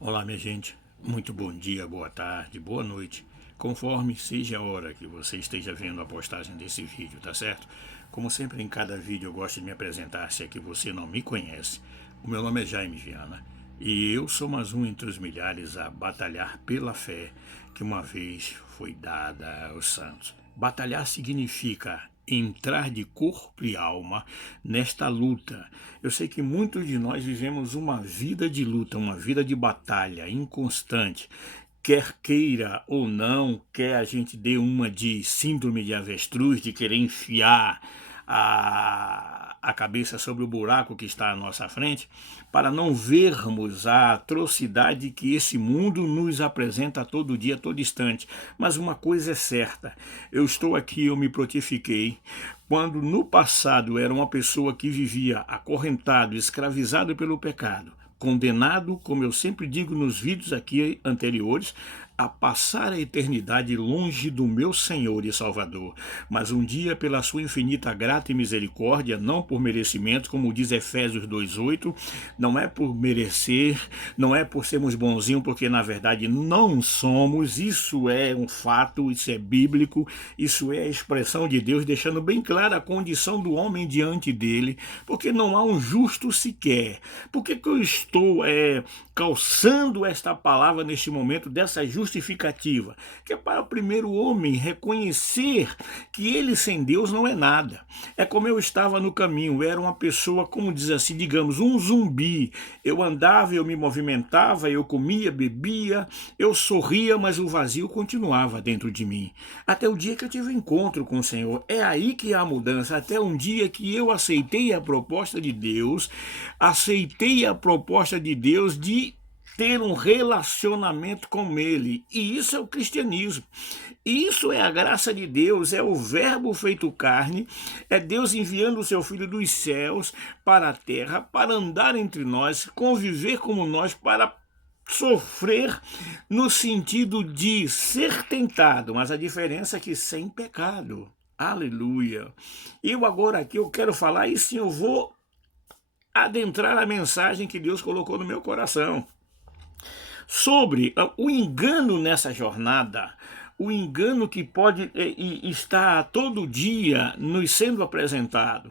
Olá, minha gente. Muito bom dia, boa tarde, boa noite. Conforme seja a hora que você esteja vendo a postagem desse vídeo, tá certo? Como sempre, em cada vídeo eu gosto de me apresentar, se é que você não me conhece. O meu nome é Jaime Viana e eu sou mais um entre os milhares a batalhar pela fé que uma vez foi dada aos santos. Batalhar significa entrar de corpo e alma nesta luta. Eu sei que muitos de nós vivemos uma vida de luta, uma vida de batalha inconstante. Quer queira ou não, quer a gente dê uma de síndrome de avestruz, de querer enfiar a cabeça sobre o buraco que está à nossa frente, para não vermos a atrocidade que esse mundo nos apresenta todo dia, todo instante. Mas uma coisa é certa, eu estou aqui, eu me prontifiquei, quando no passado era uma pessoa que vivia acorrentado, escravizado pelo pecado, condenado, como eu sempre digo nos vídeos aqui anteriores, a passar a eternidade longe do meu Senhor e Salvador. Mas um dia, pela sua infinita graça e misericórdia, não por merecimento, como diz Efésios 2:8, não é por merecer, não é por sermos bonzinhos, porque na verdade não somos, isso é um fato, isso é bíblico, isso é a expressão de Deus, deixando bem clara a condição do homem diante dele, porque não há um justo sequer. Por que eu estou calçando esta palavra neste momento dessa justificativa? Que é para o primeiro homem reconhecer que ele sem Deus não é nada. É como eu estava no caminho, eu era uma pessoa, como diz assim, digamos, um zumbi. Eu andava, eu me movimentava, eu comia, bebia, eu sorria, mas o vazio continuava dentro de mim. Até o dia que eu tive um encontro com o Senhor. É aí que há a mudança, até um dia que eu aceitei a proposta de Deus, de ter um relacionamento com ele. E isso é o cristianismo. Isso é a graça de Deus, é o verbo feito carne, é Deus enviando o seu Filho dos céus para a terra, para andar entre nós, conviver como nós, para sofrer no sentido de ser tentado, mas a diferença é que sem pecado. Aleluia. Eu agora aqui eu quero falar e sim eu vou adentrar a mensagem que Deus colocou no meu coração sobre o engano nessa jornada, o engano que pode estar todo dia nos sendo apresentado.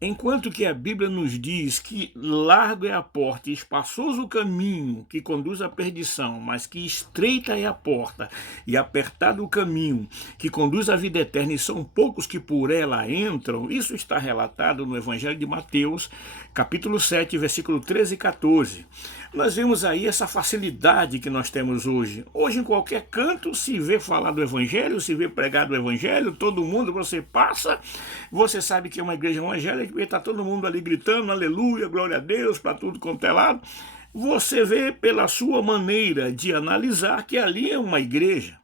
Enquanto que a Bíblia nos diz que largo é a porta e espaçoso o caminho que conduz à perdição, mas que estreita é a porta e apertado o caminho que conduz à vida eterna, e são poucos que por ela entram, isso está relatado no Evangelho de Mateus, capítulo 7, versículo 13 e 14. Nós vemos aí essa facilidade que nós temos hoje. Hoje, em qualquer canto, se vê falar do Evangelho, se vê pregar do Evangelho, todo mundo, você passa, você sabe que é uma igreja evangélica, porque está todo mundo ali gritando, aleluia, glória a Deus, para tudo quanto é lado. Você vê pela sua maneira de analisar que ali é uma igreja,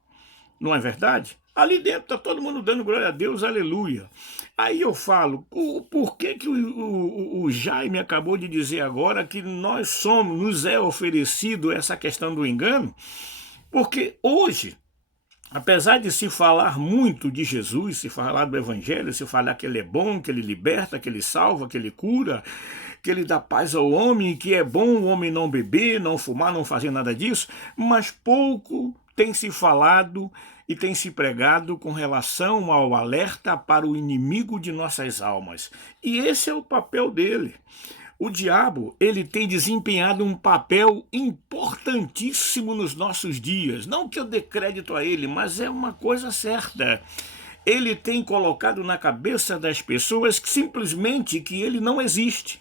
não é verdade? Ali dentro está todo mundo dando glória a Deus, aleluia. Aí eu falo, por que o Jaime acabou de dizer agora que nos é oferecido essa questão do engano? Porque hoje, apesar de se falar muito de Jesus, se falar do Evangelho, se falar que ele é bom, que ele liberta, que ele salva, que ele cura, que ele dá paz ao homem, que é bom o homem não beber, não fumar, não fazer nada disso, mas pouco tem se falado e tem se pregado com relação ao alerta para o inimigo de nossas almas. E esse é o papel dele. O diabo, ele tem desempenhado um papel importantíssimo nos nossos dias. Não que eu dê crédito a ele, mas é uma coisa certa. Ele tem colocado na cabeça das pessoas que simplesmente que ele não existe.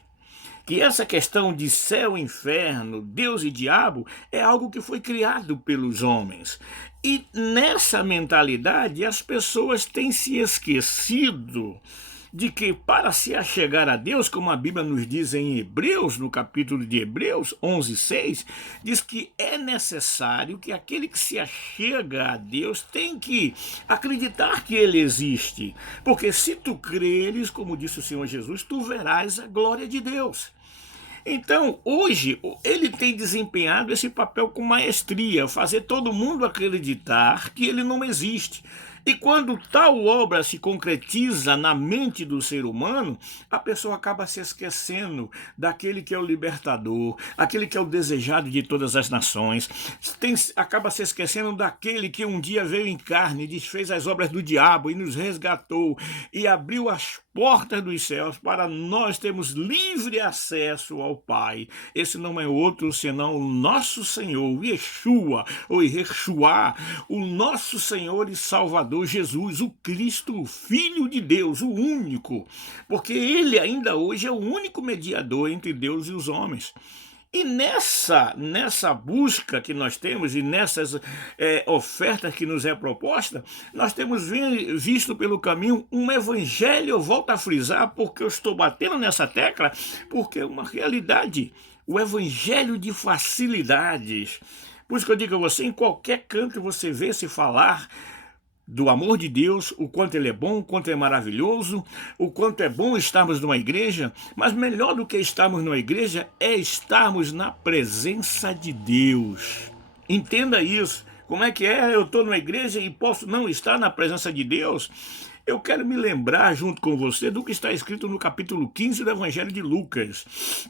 Que essa questão de céu e inferno, Deus e diabo, é algo que foi criado pelos homens. E nessa mentalidade, as pessoas têm se esquecido de que para se achegar a Deus, como a Bíblia nos diz em Hebreus, no capítulo de Hebreus 11:6, diz que é necessário que aquele que se achega a Deus tem que acreditar que ele existe. Porque se tu creres, como disse o Senhor Jesus, tu verás a glória de Deus. Então, hoje, ele tem desempenhado esse papel com maestria, fazer todo mundo acreditar que ele não existe. E quando tal obra se concretiza na mente do ser humano, a pessoa acaba se esquecendo daquele que é o libertador, aquele que é o desejado de todas as nações, acaba se esquecendo daquele que um dia veio em carne, desfez as obras do diabo e nos resgatou e abriu as portas dos céus para nós termos livre acesso ao Pai. Esse não é outro senão o nosso Senhor, Yeshua, ou Yeshua, o nosso Senhor e Salvador Jesus, o Cristo, o Filho de Deus, o único, porque Ele ainda hoje é o único mediador entre Deus e os homens. E nessa busca que nós temos e nessas ofertas que nos é proposta, nós temos visto pelo caminho um evangelho, eu volto a frisar, porque eu estou batendo nessa tecla, porque é uma realidade, o evangelho de facilidades. Por isso que eu digo a você, em qualquer canto você vê se falar do amor de Deus, o quanto ele é bom, o quanto é maravilhoso, o quanto é bom estarmos numa igreja, mas melhor do que estarmos numa igreja é estarmos na presença de Deus. Entenda isso. Como é que é? Eu estou numa igreja e posso não estar na presença de Deus? Eu quero me lembrar junto com você do que está escrito no capítulo 15 do Evangelho de Lucas,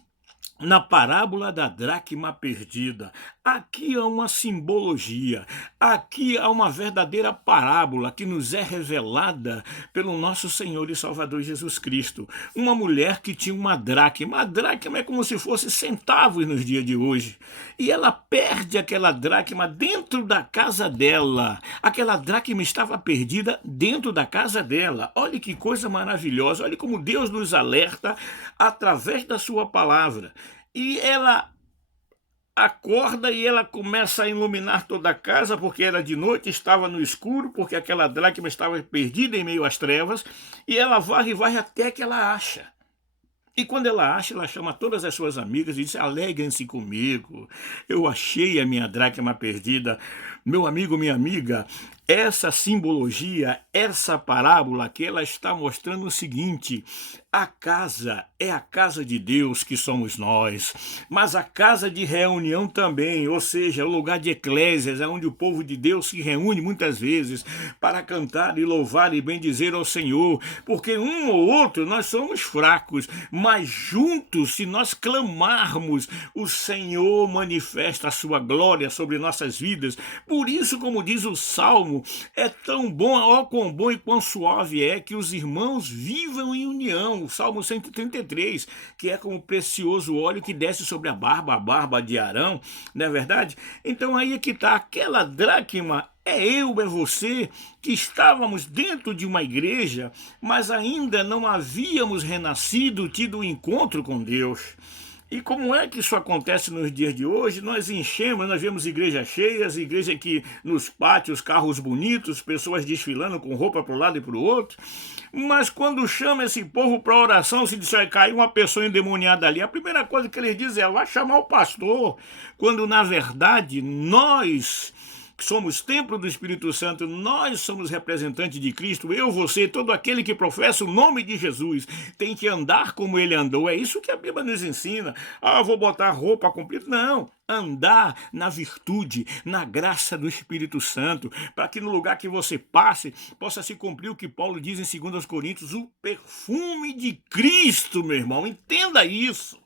na parábola da dracma perdida. Aqui há uma simbologia, aqui há uma verdadeira parábola que nos é revelada pelo nosso Senhor e Salvador Jesus Cristo. Uma mulher que tinha uma dracma. A dracma é como se fosse centavos nos dias de hoje. E ela perde aquela dracma dentro da casa dela. Aquela dracma estava perdida dentro da casa dela. Olha que coisa maravilhosa, olha como Deus nos alerta através da sua palavra. E ela acorda e ela começa a iluminar toda a casa, porque era de noite, estava no escuro, porque aquela dracma estava perdida em meio às trevas, e ela varre até que ela acha. E quando ela acha, ela chama todas as suas amigas e diz: alegrem-se comigo, eu achei a minha dracma perdida. Meu amigo, minha amiga, essa simbologia, essa parábola que ela está mostrando o seguinte: a casa é a casa de Deus, que somos nós, mas a casa de reunião também, ou seja, o lugar de eclésias, é onde o povo de Deus se reúne muitas vezes para cantar e louvar e bendizer ao Senhor, porque um ou outro nós somos fracos, mas juntos, se nós clamarmos, o Senhor manifesta a sua glória sobre nossas vidas. Por isso, como diz o Salmo, é tão bom, ó quão bom e quão suave é que os irmãos vivam em união. O Salmo 133, que é como precioso óleo que desce sobre a barba de Arão, não é verdade? Então aí é que está, aquela dracma é eu, é você, que estávamos dentro de uma igreja, mas ainda não havíamos renascido, tido um encontro com Deus. E como é que isso acontece nos dias de hoje? Nós enchemos, nós vemos igrejas cheias, igreja que nos pátios, carros bonitos, pessoas desfilando com roupa para um lado e para o outro. Mas quando chama esse povo para oração, se diz: caiu uma pessoa endemoniada ali, a primeira coisa que eles dizem é: vai chamar o pastor. Quando na verdade nós somos templo do Espírito Santo, nós somos representantes de Cristo, eu, você, todo aquele que professa o nome de Jesus tem que andar como ele andou. É isso que a Bíblia nos ensina. Vou botar roupa comprida. Não, andar na virtude, na graça do Espírito Santo, para que no lugar que você passe, possa se cumprir o que Paulo diz em 2 Coríntios, o perfume de Cristo, meu irmão. Entenda isso.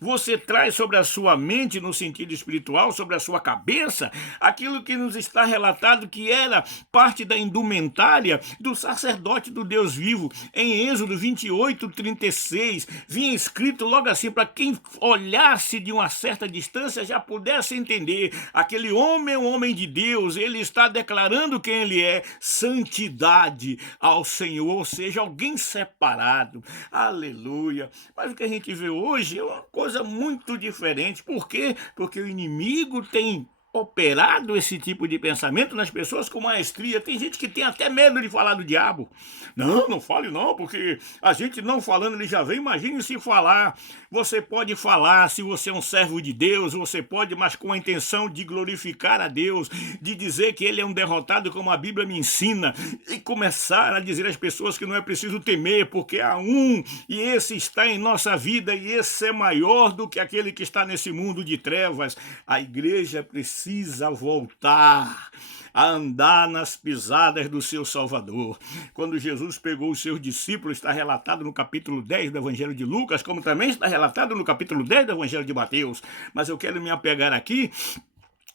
Você traz sobre a sua mente, no sentido espiritual, sobre a sua cabeça, aquilo que nos está relatado que era parte da indumentária do sacerdote do Deus vivo. Em Êxodo 28:36, vinha escrito logo assim, para quem olhasse de uma certa distância já pudesse entender: aquele homem é um homem de Deus, ele está declarando quem ele é, santidade ao Senhor, ou seja, alguém separado. Aleluia. Mas o que a gente vê hoje é uma coisa muito diferente. Por quê? Porque o inimigo tem operado esse tipo de pensamento nas pessoas com maestria. Tem gente que tem até medo de falar do diabo. Não fale não, porque a gente não falando ele já vem. Imagine se falar. Você pode falar se você é um servo de Deus, você pode, mas com a intenção de glorificar a Deus, de dizer que ele é um derrotado, como a Bíblia me ensina, e começar a dizer às pessoas que não é preciso temer, porque há um, e esse está em nossa vida, e esse é maior do que aquele que está nesse mundo de trevas. A igreja precisa precisa voltar a andar nas pisadas do seu Salvador. Quando Jesus pegou os seus discípulos, está relatado no capítulo 10 do Evangelho de Lucas, como também está relatado no capítulo 10 do Evangelho de Mateus. Mas eu quero me apegar aqui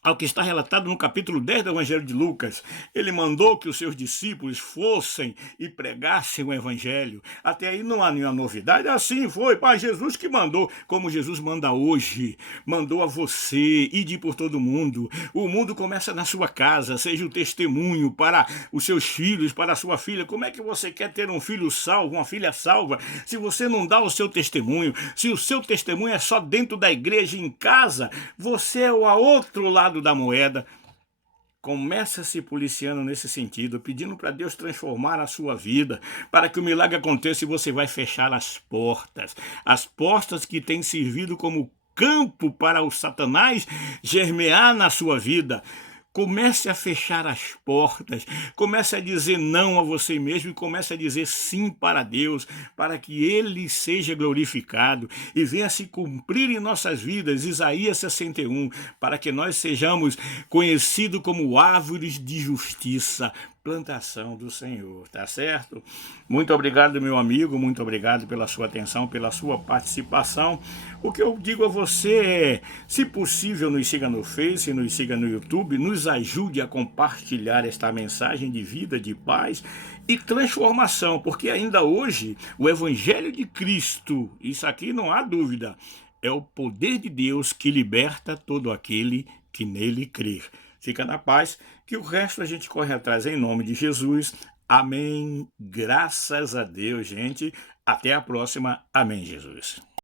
ao que está relatado no capítulo 10 do Evangelho de Lucas. Ele mandou que os seus discípulos fossem e pregassem o Evangelho. Até aí não há nenhuma novidade. Assim foi, Pai, Jesus que mandou, como Jesus manda hoje. Mandou a você, ide por todo mundo. O mundo começa na sua casa, seja o testemunho para os seus filhos, para a sua filha. Como é que você quer ter um filho salvo, uma filha salva, se você não dá o seu testemunho? Se o seu testemunho é só dentro da igreja, em casa, você é o outro lado da moeda. Começa se policiando nesse sentido, pedindo para Deus transformar a sua vida, para que o milagre aconteça, e você vai fechar as portas que têm servido como campo para o Satanás germear na sua vida. Comece a fechar as portas, comece a dizer não a você mesmo e comece a dizer sim para Deus, para que Ele seja glorificado e venha se cumprir em nossas vidas, Isaías 61, para que nós sejamos conhecidos como árvores de justiça, plantação do Senhor, tá certo? Muito obrigado, meu amigo, muito obrigado pela sua atenção, pela sua participação. O que eu digo a você é, se possível, nos siga no Face, nos siga no YouTube, nos ajude a compartilhar esta mensagem de vida, de paz e transformação, porque ainda hoje o Evangelho de Cristo, isso aqui não há dúvida, é o poder de Deus que liberta todo aquele que nele crer. Fica na paz, que o resto a gente corre atrás em nome de Jesus. Amém. Graças a Deus, gente. Até a próxima. Amém, Jesus.